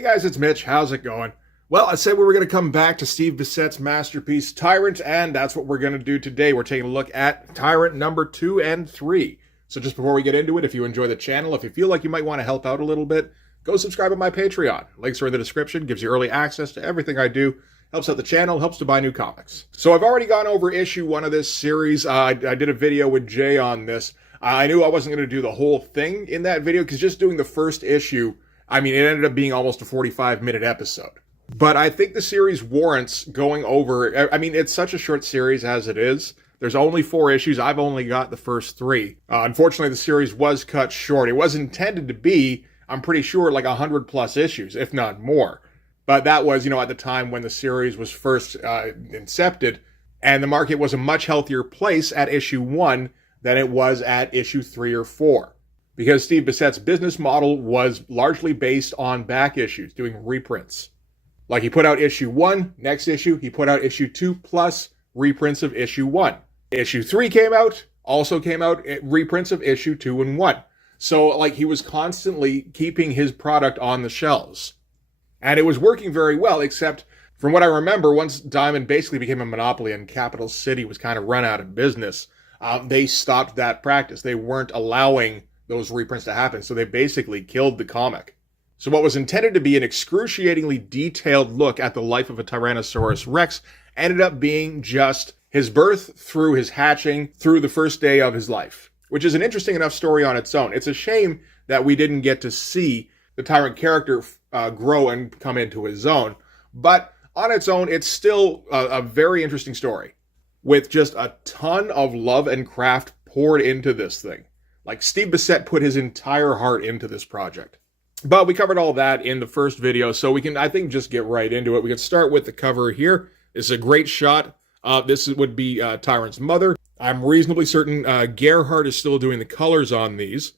Hey guys, it's Mitch. How's it going? Well, I said we were going to come back to Steve Bissett's masterpiece, Tyrant, and that's what we're going to do today. We're taking a look at Tyrant number 2 and 3. So just before we get into it, if you enjoy the channel, if you feel like you might want to help out a little bit, go subscribe to my Patreon. Links are in the description, gives you early access to everything I do, helps out the channel, helps to buy new comics. So I've already gone over issue 1 of this series. I did a video with Jay on this. I knew I wasn't going to do the whole thing in that video, because just doing the first issue, I mean, it ended up being almost a 45-minute episode. But I think the series warrants going over. I mean, it's such a short series as it is. There's only 4 issues. I've only got the first 3. Unfortunately, the series was cut short. It was intended to be, I'm pretty sure, like 100+ issues, if not more. But that was, at the time when the series was first incepted, and the market was a much healthier place at issue 1 than it was at issue 3 or 4. Because Steve Bissett's business model was largely based on back issues, doing reprints. Like, he put out issue 1, next issue, he put out issue 2 plus reprints of issue 1. Issue 3 came out, also came out reprints of issue 2 and 1. So, like, he was constantly keeping his product on the shelves. And it was working very well, except from what I remember, once Diamond basically became a monopoly and Capital City was kind of run out of business, they stopped that practice. They weren't allowing those reprints to happen, so they basically killed the comic. So what was intended to be an excruciatingly detailed look at the life of a Tyrannosaurus Rex ended up being just his birth through his hatching through the first day of his life, which is an interesting enough story on its own. It's a shame that we didn't get to see the Tyrant character grow and come into his own, but on its own, it's still a very interesting story with just a ton of love and craft poured into this thing. Like, Steve Bissett put his entire heart into this project. But we covered all that in the first video, so we can, I think, just get right into it. We can start with the cover here. This is a great shot. This would be Tyrant's mother. I'm reasonably certain Gerhardt is still doing the colors on these.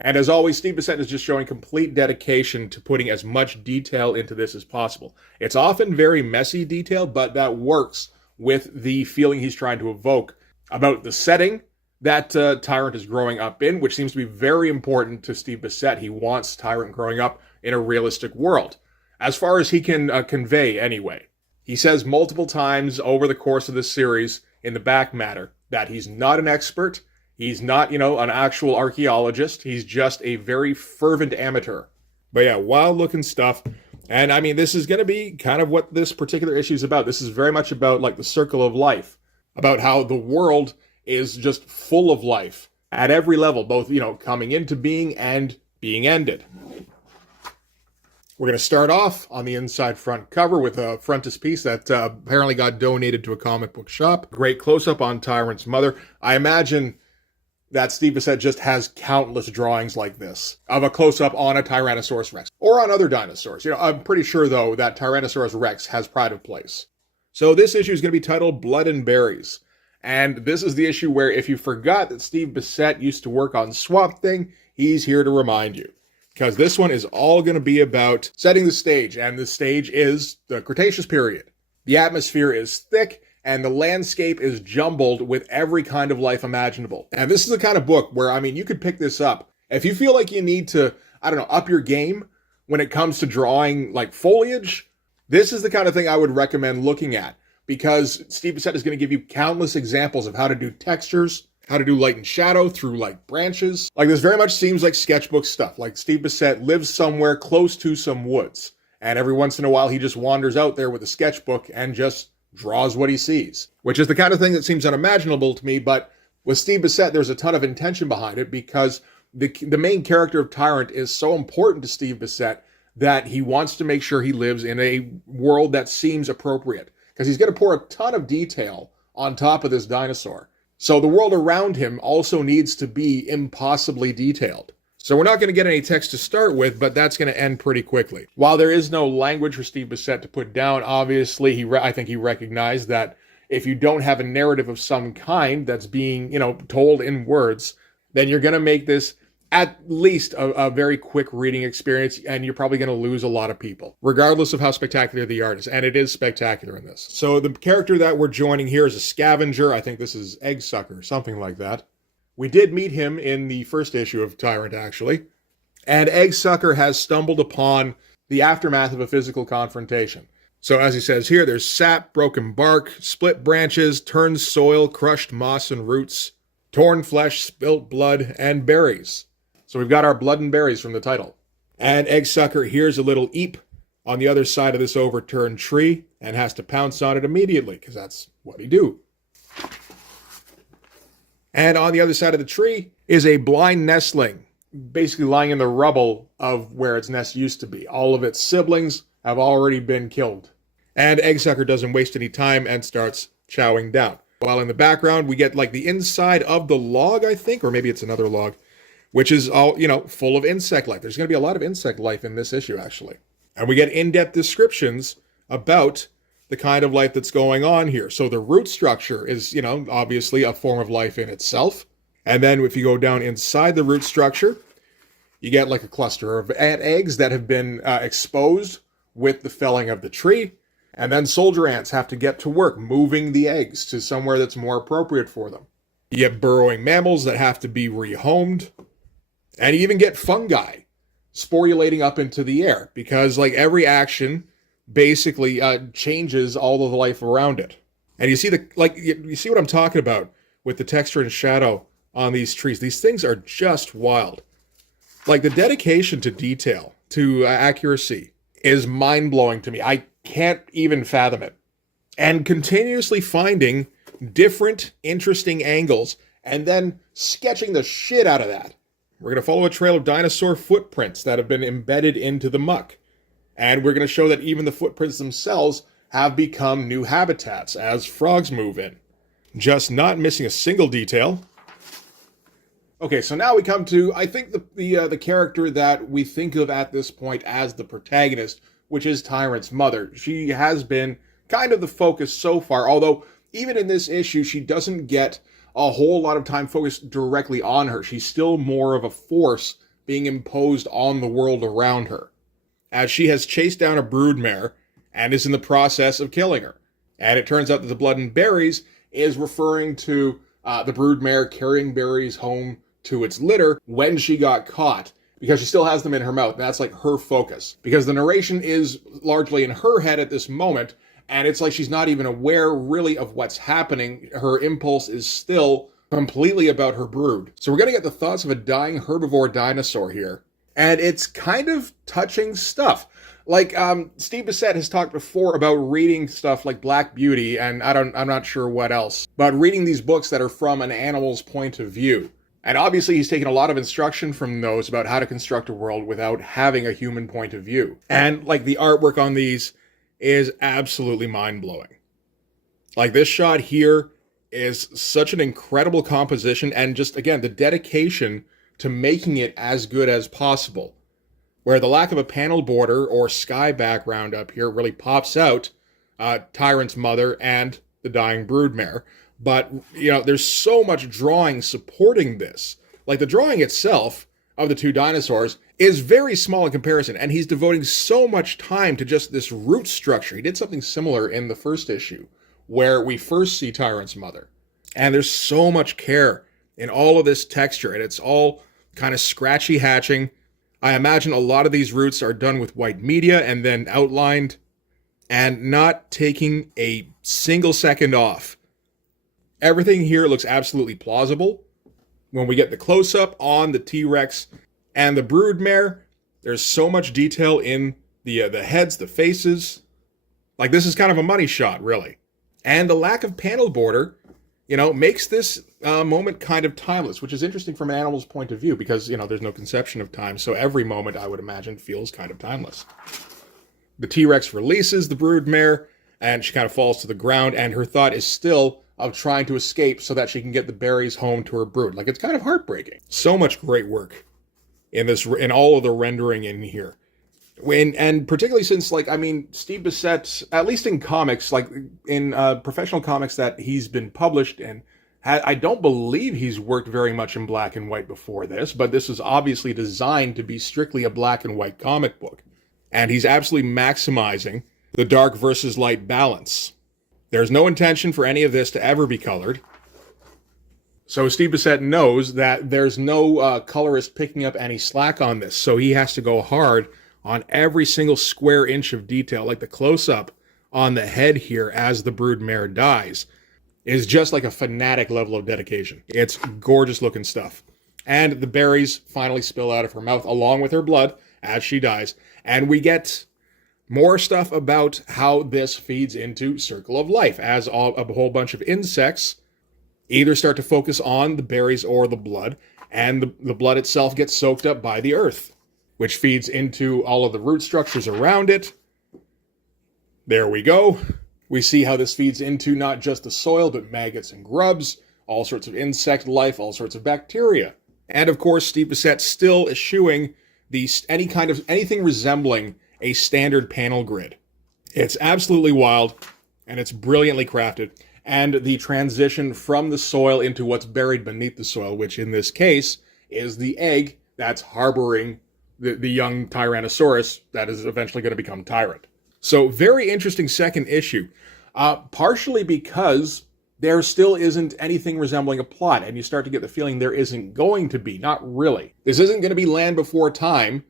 And as always, Steve Bissett is just showing complete dedication to putting as much detail into this as possible. It's often very messy detail, but that works with the feeling he's trying to evoke about the setting that Tyrant is growing up in, which seems to be very important to Steve Bissett. He wants Tyrant growing up in a realistic world, as far as he can convey anyway. He says multiple times over the course of this series in the back matter that he's not an expert, he's not, an actual archaeologist, he's just a very fervent amateur. But yeah, wild looking stuff. And I mean, this is going to be kind of what this particular issue is about. This is very much about, like, the circle of life, about how the world is just full of life at every level, both, coming into being and being ended. We're going to start off on the inside front cover with a frontispiece that apparently got donated to a comic book shop. Great close-up on Tyrant's mother. I imagine that Steve Bissett just has countless drawings like this of a close-up on a Tyrannosaurus Rex or on other dinosaurs. I'm pretty sure, though, that Tyrannosaurus Rex has pride of place. So this issue is going to be titled Blood and Berries. And this is the issue where, if you forgot that Steve Bissett used to work on Swamp Thing, he's here to remind you. Because this one is all going to be about setting the stage, and the stage is the Cretaceous period. The atmosphere is thick, and the landscape is jumbled with every kind of life imaginable. And this is the kind of book where, I mean, you could pick this up. If you feel like you need to, up your game when it comes to drawing, like, foliage, this is the kind of thing I would recommend looking at. Because Steve Bissett is going to give you countless examples of how to do textures, how to do light and shadow through, like, branches. Like, this very much seems like sketchbook stuff. Like, Steve Bissett lives somewhere close to some woods, and every once in a while he just wanders out there with a sketchbook and just draws what he sees. Which is the kind of thing that seems unimaginable to me, but with Steve Bissett, there's a ton of intention behind it, because the main character of Tyrant is so important to Steve Bissett that he wants to make sure he lives in a world that seems appropriate. Because he's going to pour a ton of detail on top of this dinosaur. So the world around him also needs to be impossibly detailed. So we're not going to get any text to start with, but that's going to end pretty quickly. While there is no language for Steve Bissett to put down, obviously, I think he recognized that if you don't have a narrative of some kind that's being, told in words, then you're going to make this at least a very quick reading experience, and you're probably going to lose a lot of people, regardless of how spectacular the art is. And it is spectacular in this. So the character that we're joining here is a scavenger. I think this is Egg Sucker, something like that. We did meet him in the first issue of Tyrant, actually. And Egg Sucker has stumbled upon the aftermath of a physical confrontation. So as he says here, there's sap, broken bark, split branches, turned soil, crushed moss and roots, torn flesh, spilt blood, and berries. So we've got our blood and berries from the title. And Eggsucker hears a little eep on the other side of this overturned tree and has to pounce on it immediately, because that's what he do. And on the other side of the tree is a blind nestling, basically lying in the rubble of where its nest used to be. All of its siblings have already been killed. And Eggsucker doesn't waste any time and starts chowing down. While in the background, we get like the inside of the log, I think, or maybe it's another log, which is all, full of insect life. There's going to be a lot of insect life in this issue, actually. And we get in-depth descriptions about the kind of life that's going on here. So the root structure is, obviously a form of life in itself. And then if you go down inside the root structure, you get like a cluster of ant eggs that have been exposed with the felling of the tree. And then soldier ants have to get to work moving the eggs to somewhere that's more appropriate for them. You get burrowing mammals that have to be rehomed. And you even get fungi sporulating up into the air, because like every action basically changes all of the life around it. And you see you see what I'm talking about with the texture and shadow on these trees. These things are just wild. Like the dedication to detail, to accuracy, is mind-blowing to me. I can't even fathom it. And continuously finding different interesting angles and then sketching the shit out of that. We're going to follow a trail of dinosaur footprints that have been embedded into the muck. And we're going to show that even the footprints themselves have become new habitats as frogs move in. Just not missing a single detail. Okay, so now we come to, I think, the character that we think of at this point as the protagonist, which is Tyrant's mother. She has been kind of the focus so far, although even in this issue, she doesn't get a whole lot of time focused directly on her. She's still more of a force being imposed on the world around her, as she has chased down a broodmare and is in the process of killing her. And it turns out that the blood and berries is referring to the broodmare carrying berries home to its litter when she got caught, because she still has them in her mouth. And that's like her focus, because the narration is largely in her head at this moment, and it's like she's not even aware really of what's happening. Her impulse is still completely about her brood. So we're going to get the thoughts of a dying herbivore dinosaur here. And it's kind of touching stuff. Like, Steve Bissette has talked before about reading stuff like Black Beauty, and I'm not sure what else, but reading these books that are from an animal's point of view. And obviously he's taken a lot of instruction from those about how to construct a world without having a human point of view. And like the artwork on these is absolutely mind-blowing. Like this shot here is such an incredible composition, and just, again, the dedication to making it as good as possible. Where the lack of a panel border or sky background up here really pops out Tyrant's mother and the dying broodmare. But, there's so much drawing supporting this. Like the drawing itself of the two dinosaurs is very small in comparison, and he's devoting so much time to just this root structure. He did something similar in the first issue, where we first see Tyrant's mother. And there's so much care in all of this texture, and it's all kind of scratchy hatching. I imagine a lot of these roots are done with white media and then outlined, and not taking a single second off. Everything here looks absolutely plausible. When we get the close-up on the T-Rex and the broodmare, there's so much detail in the heads, the faces. Like, this is kind of a money shot, really. And the lack of panel border, makes this moment kind of timeless, which is interesting from an animal's point of view, because, there's no conception of time, so every moment, I would imagine, feels kind of timeless. The T-Rex releases the broodmare, and she kind of falls to the ground, and her thought is still of trying to escape so that she can get the berries home to her brood. Like, it's kind of heartbreaking. So much great work in all of the rendering in here. And particularly since, Steve Bissette, at least in comics, like in professional comics that he's been published in, I don't believe he's worked very much in black and white before this, but this is obviously designed to be strictly a black and white comic book. And he's absolutely maximizing the dark versus light balance. There's no intention for any of this to ever be colored. So Steve Bissette knows that there's no colorist picking up any slack on this, so he has to go hard on every single square inch of detail, like the close-up on the head here as the broodmare dies, is just like a fanatic level of dedication. It's gorgeous looking stuff. And the berries finally spill out of her mouth along with her blood as she dies. And we get more stuff about how this feeds into Circle of Life, as a whole bunch of insects either start to focus on the berries or the blood, and the blood itself gets soaked up by the earth, which feeds into all of the root structures around it. There we go. We see how this feeds into not just the soil, but maggots and grubs, all sorts of insect life, all sorts of bacteria. And of course, Steve Bissette still eschewing anything resembling a standard panel grid. It's absolutely wild, and it's brilliantly crafted. And the transition from the soil into what's buried beneath the soil, which in this case is the egg that's harboring the young Tyrannosaurus that is eventually going to become Tyrant. So very interesting second issue, partially because there still isn't anything resembling a plot, and you start to get the feeling there isn't going to be. Not really. This isn't going to be Land Before Time,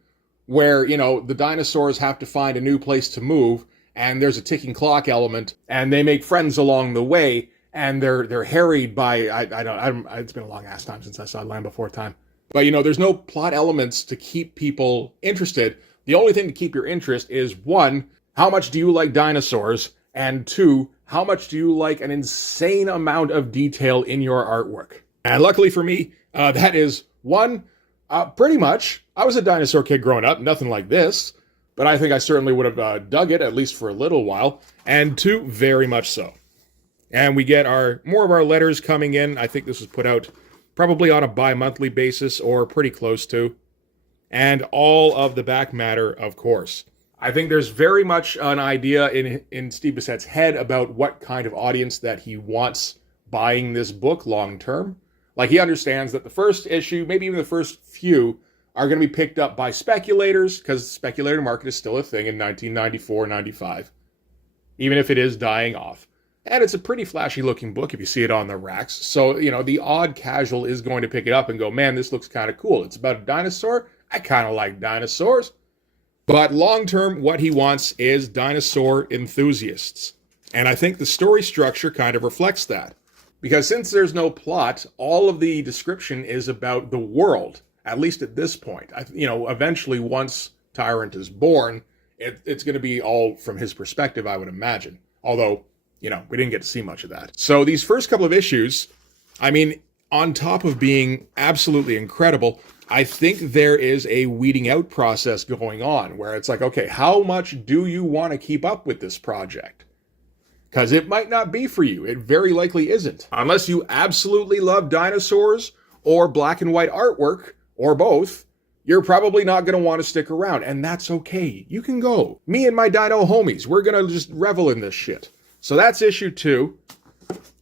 where, the dinosaurs have to find a new place to move, and there's a ticking clock element, and they make friends along the way, and they're harried by, it's been a long ass time since I saw Land Before Time. But, there's no plot elements to keep people interested. The only thing to keep your interest is, one, how much do you like dinosaurs? And two, how much do you like an insane amount of detail in your artwork? And luckily for me, that is one, pretty much. I was a dinosaur kid growing up, nothing like this, but I think I certainly would have dug it, at least for a little while. And two, very much so. And we get more of our letters coming in. I think this was put out probably on a bi-monthly basis or pretty close to. And all of the back matter, of course. I think there's very much an idea in Steve Bissette's head about what kind of audience that he wants buying this book long term. Like, he understands that the first issue, maybe even the first few, are going to be picked up by speculators, because the speculator market is still a thing in 1994, 95, even if it is dying off. And it's a pretty flashy looking book if you see it on the racks. So, the odd casual is going to pick it up and go, man, this looks kind of cool. It's about a dinosaur. I kind of like dinosaurs. But long-term, what he wants is dinosaur enthusiasts. And I think the story structure kind of reflects that. Because since there's no plot, all of the description is about the world, at least at this point. Eventually, once Tyrant is born, it's going to be all from his perspective, I would imagine. Although, we didn't get to see much of that. So these first couple of issues, on top of being absolutely incredible, I think there is a weeding out process going on where it's like, okay, how much do you want to keep up with this project? Because it might not be for you. It very likely isn't. Unless you absolutely love dinosaurs or black and white artwork, or both, you're probably not going to want to stick around. And that's okay. You can go. Me and my dino homies, we're going to just revel in this shit. So that's issue 2.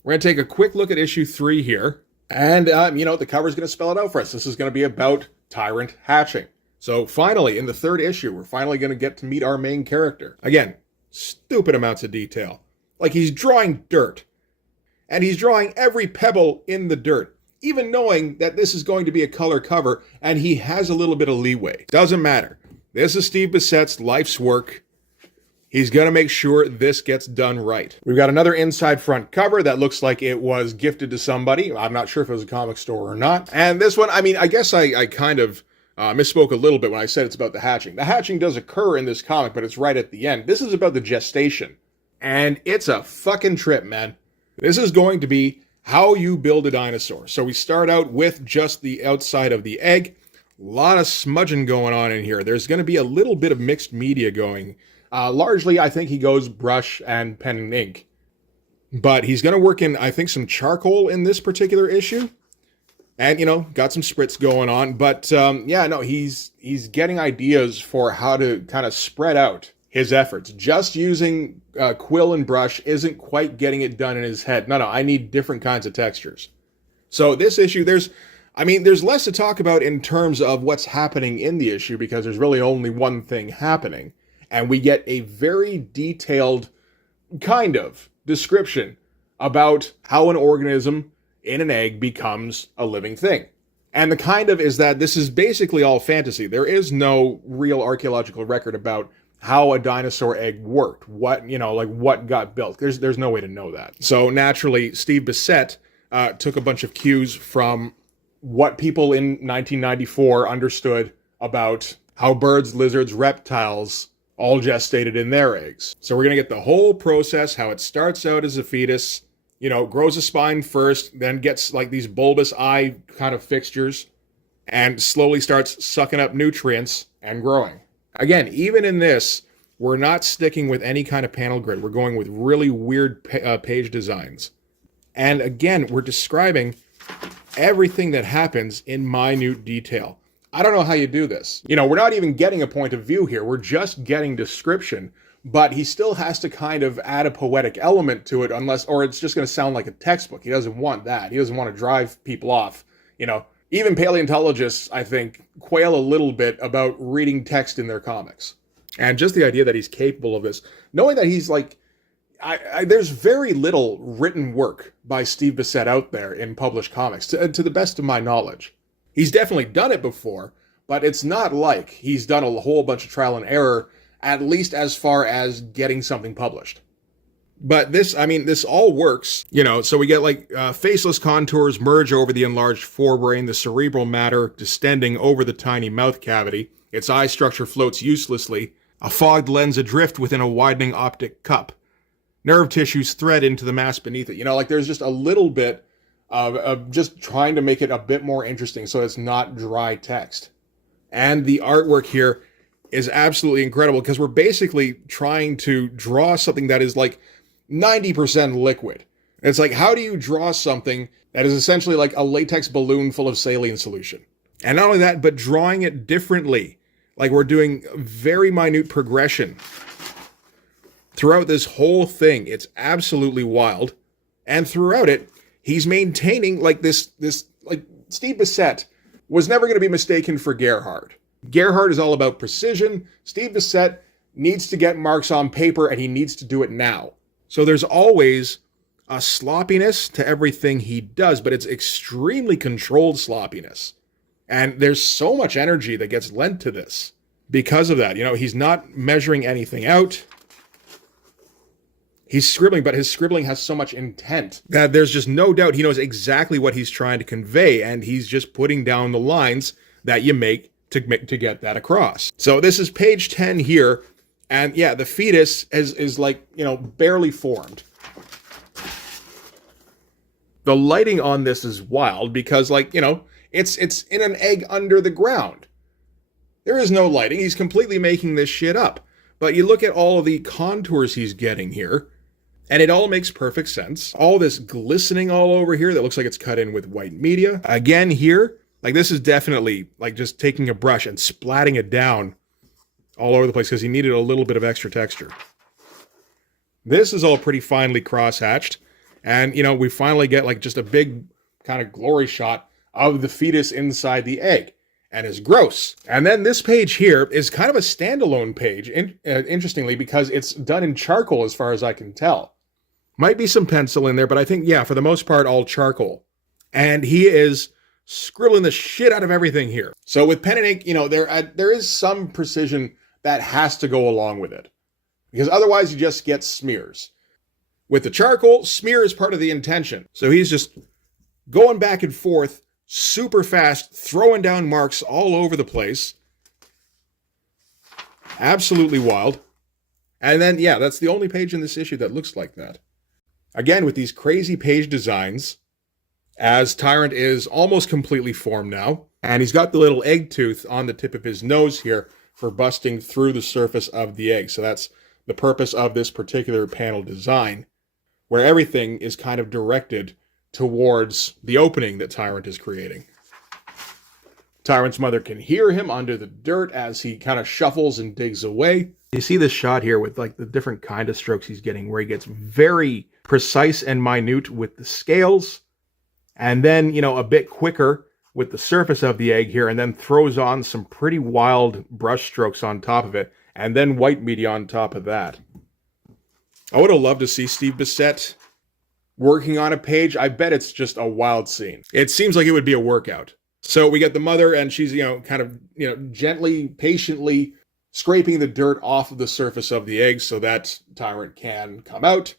We're going to take a quick look at issue 3 here. And, the cover's going to spell it out for us. This is going to be about Tyrant hatching. So finally, in the third issue, we're finally going to get to meet our main character. Again, stupid amounts of detail. Like, he's drawing dirt. And he's drawing every pebble in the dirt, even knowing that this is going to be a color cover, and he has a little bit of leeway. Doesn't matter. This is Steve Bissette's life's work. He's going to make sure this gets done right. We've got another inside front cover that looks like it was gifted to somebody. I'm not sure if it was a comic store or not. And this one, I guess I kind of misspoke a little bit when I said it's about the hatching. The hatching does occur in this comic, but it's right at the end. This is about the gestation. And it's a fucking trip, man. This is going to be how you build a dinosaur. So we start out with just the outside of the egg. A lot of smudging going on in here. There's going to be a little bit of mixed media going. Largely, I think he goes brush and pen and ink. But he's going to work in, I think, some charcoal in this particular issue. And, got some spritz going on. But, he's getting ideas for how to kind of spread out his efforts. Just using quill and brush isn't quite getting it done in his head. No, I need different kinds of textures. So this issue, there's less to talk about in terms of what's happening in the issue, because there's really only one thing happening. And we get a very detailed kind of description about how an organism in an egg becomes a living thing. And the kind of is that this is basically all fantasy. There is no real archaeological record about how a dinosaur egg worked, what, like what got built. There's no way to know that. So naturally, Steve Bissett took a bunch of cues from what people in 1994 understood about how birds, lizards, reptiles all gestated in their eggs. So we're going to get the whole process, how it starts out as a fetus, grows a spine first, then gets like these bulbous eye kind of fixtures, and slowly starts sucking up nutrients and growing. Again, even in this, we're not sticking with any kind of panel grid. We're going with really weird page designs. And again, we're describing everything that happens in minute detail. I don't know how you do this. We're not even getting a point of view here. We're just getting description. But he still has to kind of add a poetic element to it or it's just going to sound like a textbook. He doesn't want that. He doesn't want to drive people off. Even paleontologists, I think, quail a little bit about reading text in their comics. And just the idea that he's capable of this, knowing that he's like, there's very little written work by Steve Bissett out there in published comics, to the best of my knowledge. He's definitely done it before, but it's not like he's done a whole bunch of trial and error, at least as far as getting something published. But this all works, so we get like faceless contours merge over the enlarged forebrain, the cerebral matter distending over the tiny mouth cavity, its eye structure floats uselessly, a fogged lens adrift within a widening optic cup. Nerve tissues thread into the mass beneath it. There's just a little bit of just trying to make it a bit more interesting so it's not dry text. And the artwork here is absolutely incredible because we're basically trying to draw something that is like 90% liquid. And it's like, how do you draw something that is essentially like a latex balloon full of saline solution? And not only that, but drawing it differently. Like we're doing very minute progression throughout this whole thing. It's absolutely wild. And throughout it, he's maintaining like this like Steve Bissett was never going to be mistaken for Gerhard. Gerhard is all about precision. Steve Bissett needs to get marks on paper and he needs to do it now. So there's always a sloppiness to everything he does, but it's extremely controlled sloppiness. And there's so much energy that gets lent to this because of that. He's not measuring anything out. He's scribbling, but his scribbling has so much intent that there's just no doubt he knows exactly what he's trying to convey, and he's just putting down the lines that you make to get that across. So this is page 10 here, and yeah, the fetus is like, barely formed. The lighting on this is wild because, it's in an egg under the ground. There is no lighting. He's completely making this shit up. But you look at all of the contours he's getting here, and it all makes perfect sense. All this glistening all over here that looks like it's cut in with white media. Again here, this is definitely like just taking a brush and splatting it down all over the place because he needed a little bit of extra texture. This is all pretty finely cross-hatched. And, we finally get just a big kind of glory shot of the fetus inside the egg. And is gross. And then this page here is kind of a standalone page, interestingly, because it's done in charcoal as far as I can tell. Might be some pencil in there, but I think, yeah, for the most part, all charcoal. And he is scribbling the shit out of everything here. So with pen and ink, there is some precision that has to go along with it. Because otherwise you just get smears. With the charcoal, smear is part of the intention. So he's just going back and forth, super fast, throwing down marks all over the place. Absolutely wild. And then, yeah, that's the only page in this issue that looks like that. Again, with these crazy page designs, as Tyrant is almost completely formed now, and he's got the little egg tooth on the tip of his nose here for busting through the surface of the egg. So that's the purpose of this particular panel design, where everything is kind of directed towards the opening that Tyrant is creating. Tyrant's mother can hear him under the dirt as he kind of shuffles and digs away. You see this shot here with the different kind of strokes he's getting, where he gets very precise and minute with the scales, and then, a bit quicker with the surface of the egg here, and then throws on some pretty wild brush strokes on top of it, and then white media on top of that. I would have loved to see Steve Bissett working on a page. I bet it's just a wild scene. It seems like it would be a workout. So we get the mother, and she's, kind of, gently, patiently scraping the dirt off of the surface of the egg so that Tyrant can come out.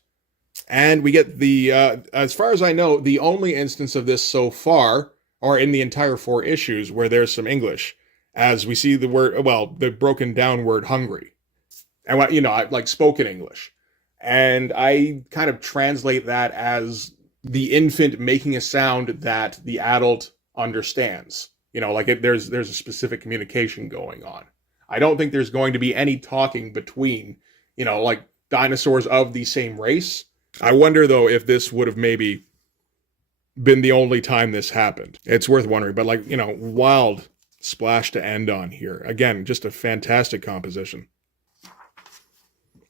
And we get the, as far as I know, the only instance of this so far, or in the entire 4 issues, where there's some English, as we see the word, the broken down word hungry. And, like spoken English. And I kind of translate that as the infant making a sound that the adult understands. There's a specific communication going on. I don't think there's going to be any talking between, like dinosaurs of the same race. I wonder, though, if this would have maybe been the only time this happened. It's worth wondering. But, wild splash to end on here. Again, just a fantastic composition.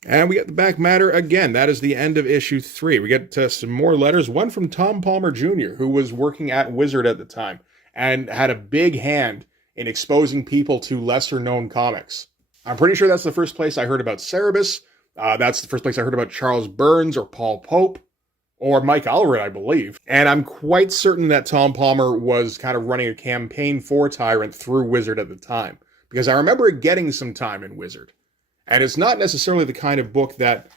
And we get the back matter again. That is the end of issue 3. We get some more letters. One from Tom Palmer Jr., who was working at Wizard at the time and had a big hand in exposing people to lesser-known comics. I'm pretty sure that's the first place I heard about Cerebus. That's the first place I heard about Charles Burns or Paul Pope or Mike Allred, I believe. And I'm quite certain that Tom Palmer was kind of running a campaign for Tyrant through Wizard at the time, because I remember getting some time in Wizard. And it's not necessarily the kind of book that,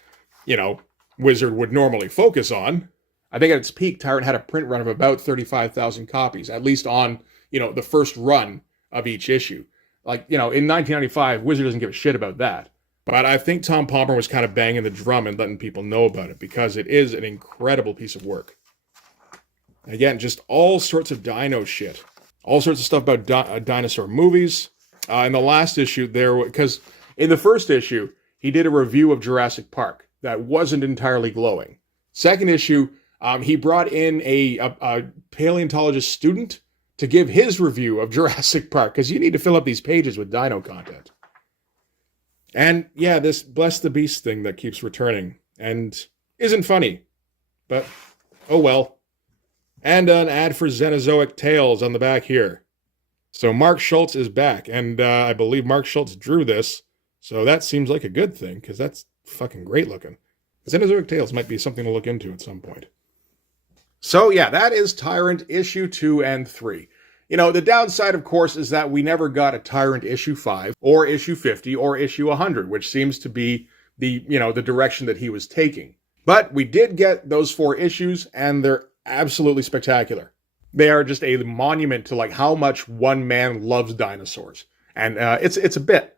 Wizard would normally focus on. I think at its peak, Tyrant had a print run of about 35,000 copies, at least on, the first run of each issue. In 1995, Wizard doesn't give a shit about that. But I think Tom Palmer was kind of banging the drum and letting people know about it, because it is an incredible piece of work. Again, just all sorts of dino shit. All sorts of stuff about dinosaur movies. In the last issue, because in the first issue, he did a review of Jurassic Park that wasn't entirely glowing. Second issue, he brought in a paleontologist student to give his review of Jurassic Park, because you need to fill up these pages with dino content. And yeah, this Bless the Beast thing that keeps returning and isn't funny, but oh well. And an ad for Xenozoic Tales on the back here. So Mark Schultz is back, and I believe Mark Schultz drew this, so that seems like a good thing, because that's fucking great looking. Xenozoic Tales might be something to look into at some point. So yeah, that is Tyrant issue 2 and 3. The downside, of course, is that we never got a Tyrant issue 5, or issue 50, or issue 100, which seems to be the direction that he was taking. But we did get those 4 issues, and they're absolutely spectacular. They are just a monument to how much one man loves dinosaurs. And it's a bit.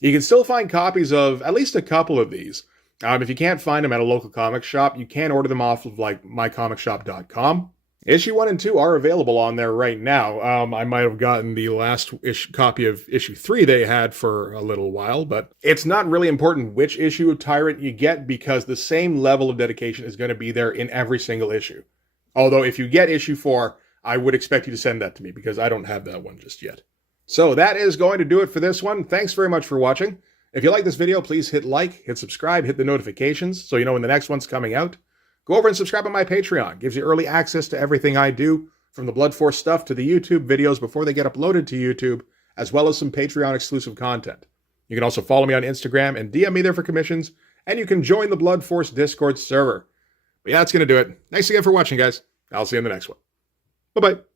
You can still find copies of at least a couple of these. If you can't find them at a local comic shop, you can order them off of mycomicshop.com. Issue 1 and 2 are available on there right now. I might have gotten the last copy of issue 3 they had for a little while, but it's not really important which issue of Tyrant you get, because the same level of dedication is going to be there in every single issue. Although if you get issue 4, I would expect you to send that to me, because I don't have that one just yet. So that is going to do it for this one. Thanks very much for watching. If you like this video, please hit like, hit subscribe, hit the notifications so you know when the next one's coming out. Go over and subscribe on my Patreon. Gives you early access to everything I do, from the Blood Force stuff to the YouTube videos before they get uploaded to YouTube, as well as some Patreon exclusive content. You can also follow me on Instagram and DM me there for commissions, and you can join the Blood Force Discord server. But yeah, that's going to do it. Thanks again for watching, guys. I'll see you in the next one. Bye-bye.